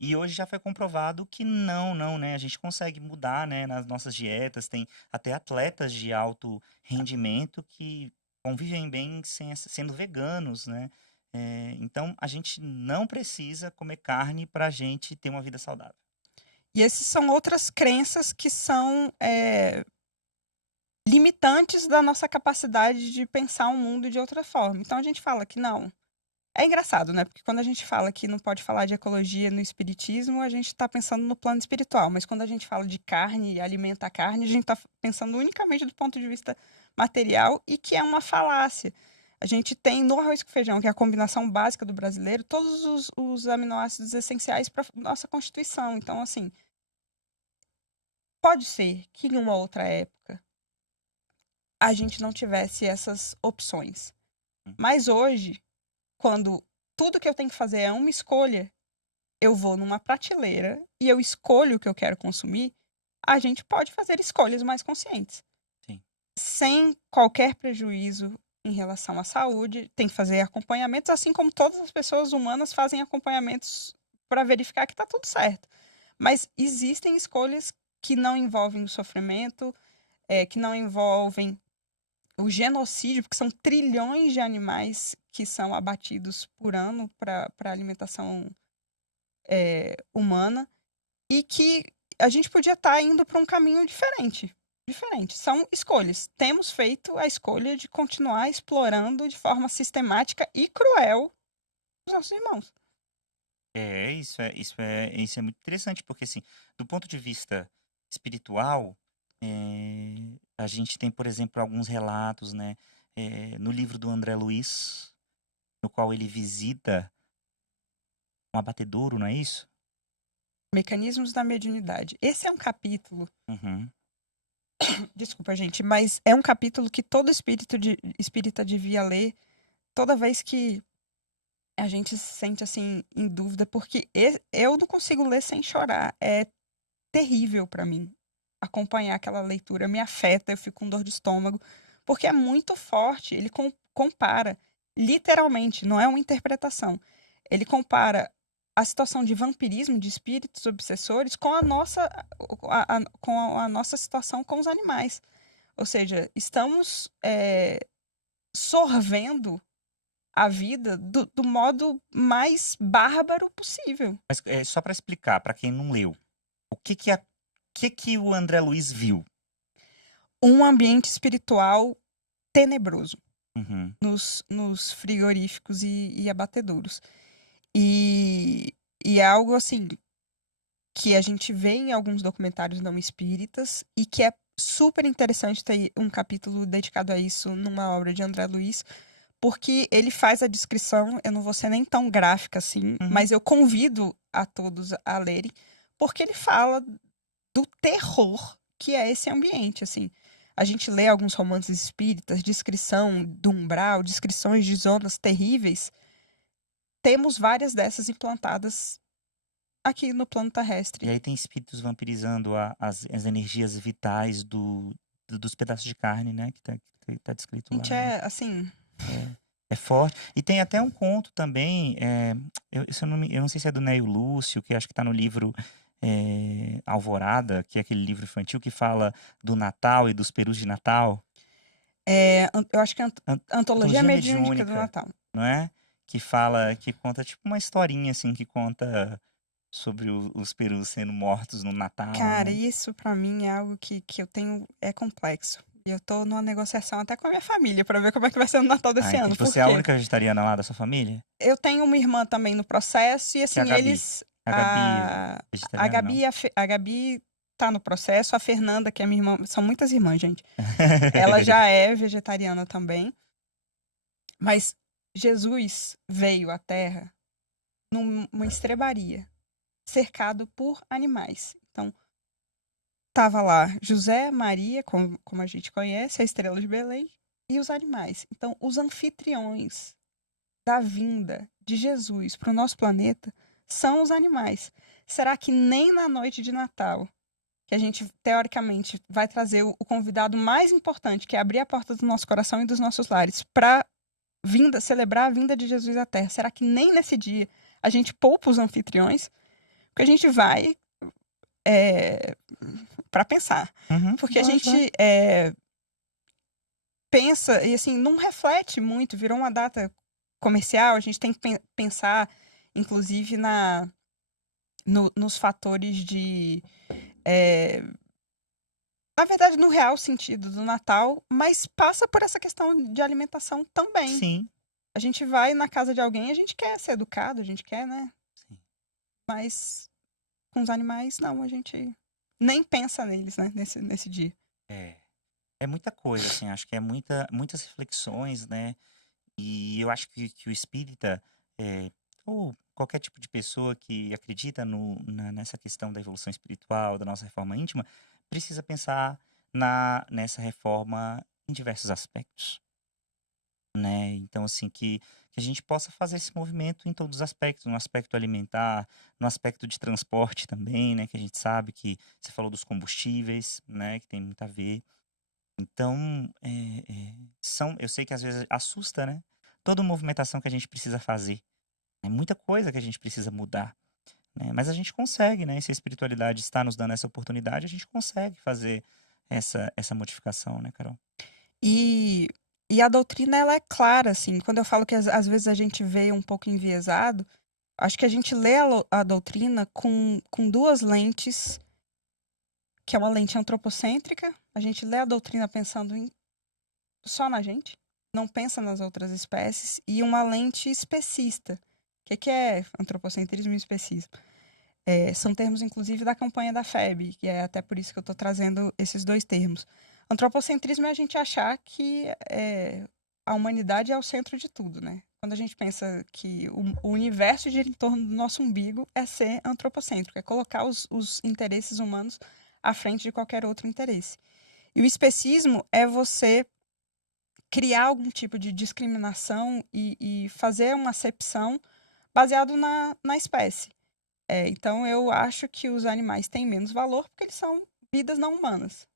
E hoje já foi comprovado que não, né? A gente consegue mudar, né, nas nossas dietas. Tem até atletas de alto rendimento que convivem bem sendo veganos, né? Então, a gente não precisa comer carne para a gente ter uma vida saudável. E esses são outras crenças que são limitantes da nossa capacidade de pensar o mundo de outra forma. Então a gente fala que não. É engraçado, né? Porque quando a gente fala que não pode falar de ecologia no espiritismo, a gente está pensando no plano espiritual. Mas quando a gente fala de carne e alimenta a carne, a gente está pensando unicamente do ponto de vista material e que é uma falácia. A gente tem no arroz com feijão, que é a combinação básica do brasileiro, todos os aminoácidos essenciais para nossa constituição. Então, assim, pode ser que em uma outra época a gente não tivesse essas opções. Mas hoje, quando tudo que eu tenho que fazer é uma escolha, eu vou numa prateleira e eu escolho o que eu quero consumir, a gente pode fazer escolhas mais conscientes. Sim. Sem qualquer prejuízo em relação à saúde, tem que fazer acompanhamentos, assim como todas as pessoas humanas fazem acompanhamentos para verificar que está tudo certo. Mas existem escolhas que não envolvem o sofrimento, que não envolvem o genocídio, porque são trilhões de animais que são abatidos por ano para alimentação humana, e que a gente podia estar indo para um caminho diferente. Diferente. São escolhas. Temos feito a escolha de continuar explorando de forma sistemática e cruel os nossos irmãos. Isso é muito interessante, porque assim, do ponto de vista espiritual, a gente tem, por exemplo, alguns relatos, né, no livro do André Luiz, no qual ele visita um abatedouro, não é isso? Mecanismos da mediunidade. Esse é um capítulo, Uhum. desculpa, gente, mas é um capítulo que todo espírita devia ler toda vez que a gente se sente assim em dúvida, porque eu não consigo ler sem chorar. É terrível para mim acompanhar aquela leitura, me afeta, eu fico com dor de estômago, porque é muito forte. Ele compara, literalmente, não é uma interpretação. Ele compara a situação de vampirismo, de espíritos obsessores, com a nossa situação com os animais. Ou seja, estamos sorvendo a vida do modo mais bárbaro possível. Mas só para explicar, para quem não leu, o que o André Luiz viu? Um ambiente espiritual tenebroso Uhum. nos frigoríficos e abatedouros. E, e é algo assim que a gente vê em alguns documentários não espíritas e que é super interessante ter um capítulo dedicado a isso numa obra de André Luiz, porque ele faz a descrição, eu não vou ser nem tão gráfica assim, Uhum. mas eu convido a todos a lerem, porque ele fala do terror que é esse ambiente, assim. A gente lê alguns romances espíritas, descrição do umbral, descrições de zonas terríveis. Temos várias dessas implantadas aqui no plano E terrestre. aí tem espíritos vampirizando as energias vitais dos pedaços de carne, né? Que tá descrito lá, Gente, né? é assim. É forte. E tem até um conto também, eu não sei se é do Neio Lúcio, que acho que está no livro Alvorada, que é aquele livro infantil que fala do Natal e dos perus de Natal. Eu acho que é An- Antologia Antologia Mediúnica do mediúnica, Natal. não é? Que conta tipo uma historinha assim, que conta sobre os perus sendo mortos no Natal, Cara, né? isso pra mim é algo que eu tenho. É complexo. E eu tô numa negociação até com a minha família pra ver como é que vai ser o Natal Ah, desse ano. entendi. Por Você é a quê? única vegetariana lá da sua família? Eu tenho uma irmã também no processo, e Que é a assim, Gabi. eles. A Gabi A vegetariana, Gabi, não. a Gabi tá no processo, a Fernanda, que é minha irmã, são muitas irmãs, gente. Ela já é vegetariana também, mas Jesus veio à Terra numa estrebaria, cercado por animais. Então, tava lá José, Maria, como a gente conhece, a estrela de Belém, e os animais. Então, os anfitriões da vinda de Jesus para o nosso planeta são os animais. Será que nem na noite de Natal, que a gente teoricamente vai trazer o convidado mais importante, que é abrir a porta do nosso coração e dos nossos lares, para celebrar a vinda de Jesus à Terra, será que nem nesse dia a gente poupa os anfitriões? Porque Porque a gente vai para pensar. Uhum, Porque a vai, vai. gente pensa e assim, não reflete muito, virou uma data comercial, a gente tem que pensar, inclusive, nos fatores de. Na verdade, no real sentido do Natal, mas passa por essa questão de alimentação também. Sim, A gente vai na casa de alguém, a gente quer ser educado, a gente quer, né? sim. Mas com os animais, não, a gente nem pensa neles, né? Nesse dia. É. É muita coisa, assim, acho que é muitas reflexões, né? E eu acho que o espírita, ou qualquer tipo de pessoa que acredita nessa questão da evolução espiritual, da nossa reforma íntima, precisa pensar nessa reforma em diversos aspectos, né? Então, assim, que a gente possa fazer esse movimento em todos os aspectos, no aspecto alimentar, no aspecto de transporte também, né? Que a gente sabe que você falou dos combustíveis, né? Que tem muito a ver. Então, eu sei que às vezes assusta, né? Toda movimentação que a gente precisa fazer. É muita coisa que a gente precisa mudar, né? Mas a gente consegue, né? E se a espiritualidade está nos dando essa oportunidade, a gente consegue fazer essa modificação, né, Carol? E, e a doutrina, ela é clara, assim. Quando eu falo que às vezes a gente vê um pouco enviesado, acho que a gente lê a doutrina com duas lentes, que é uma lente antropocêntrica. A gente lê a doutrina pensando só na gente, não pensa nas outras espécies, e uma lente especista. O que é antropocentrismo e especismo? São termos, inclusive, da campanha da FEB, que é até por isso que eu estou trazendo esses dois termos. Antropocentrismo é a gente achar que a humanidade é o centro de tudo, né? Quando a gente pensa que o universo gira em torno do nosso umbigo, é ser antropocêntrico, é colocar os interesses humanos à frente de qualquer outro interesse. E o especismo é você criar algum tipo de discriminação e fazer uma acepção baseado na espécie. Então, eu acho que os animais têm menos valor porque eles são vidas não humanas.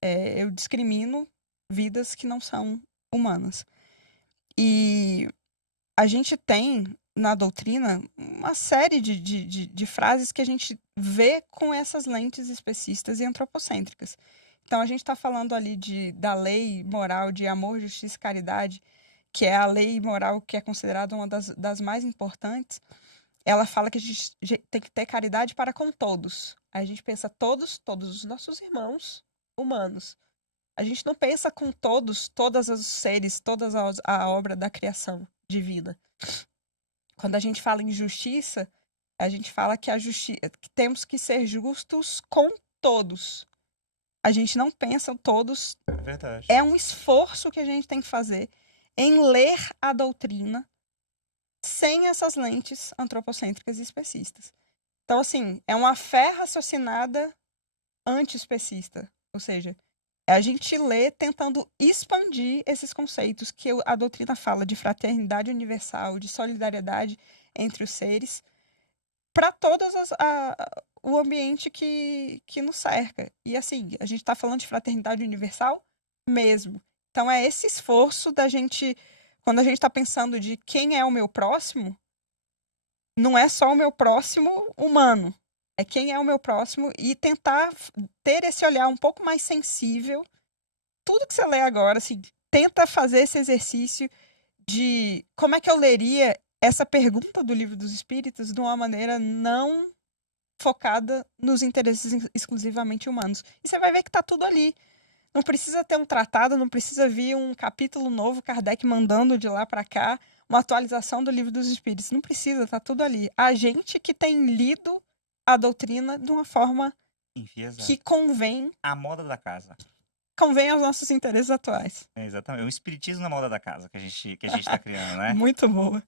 Eu discrimino vidas que não são humanas. E a gente tem na doutrina uma série de frases que a gente vê com essas lentes especistas e antropocêntricas. Então, a gente está falando ali da lei moral de amor, justiça e caridade, que é a lei moral que é considerada uma das mais importantes. Ela fala que a gente tem que ter caridade para com todos. Aí a gente pensa todos os nossos irmãos humanos. A gente não pensa com todos os seres, toda a obra da criação divina. Quando a gente fala em justiça, a gente fala que que temos que ser justos com todos. A gente não pensa todos. É verdade. É um esforço que a gente tem que fazer em ler a doutrina sem essas lentes antropocêntricas e especistas. Então, assim, é uma fé raciocinada anti-especista. Ou seja, é a gente ler tentando expandir esses conceitos que a doutrina fala de fraternidade universal, de solidariedade entre os seres, para o ambiente que nos cerca. E, assim, a gente está falando de fraternidade universal mesmo. Então, é esse esforço da gente, quando a gente está pensando de quem é o meu próximo, não é só o meu próximo humano, é quem é o meu próximo e tentar ter esse olhar um pouco mais sensível. Tudo que você lê agora, assim, tenta fazer esse exercício de como é que eu leria essa pergunta do Livro dos Espíritos de uma maneira não focada nos interesses exclusivamente humanos. E você vai ver que tá tudo ali. Não precisa ter um tratado, não precisa vir um capítulo novo, Kardec mandando de lá para cá, uma atualização do Livro dos Espíritos. Não precisa, tá tudo ali. A gente que tem lido a doutrina de uma forma que convém A moda da casa. aos nossos interesses atuais. Exatamente. É o espiritismo na moda da casa que a gente está criando, né? Muito boa.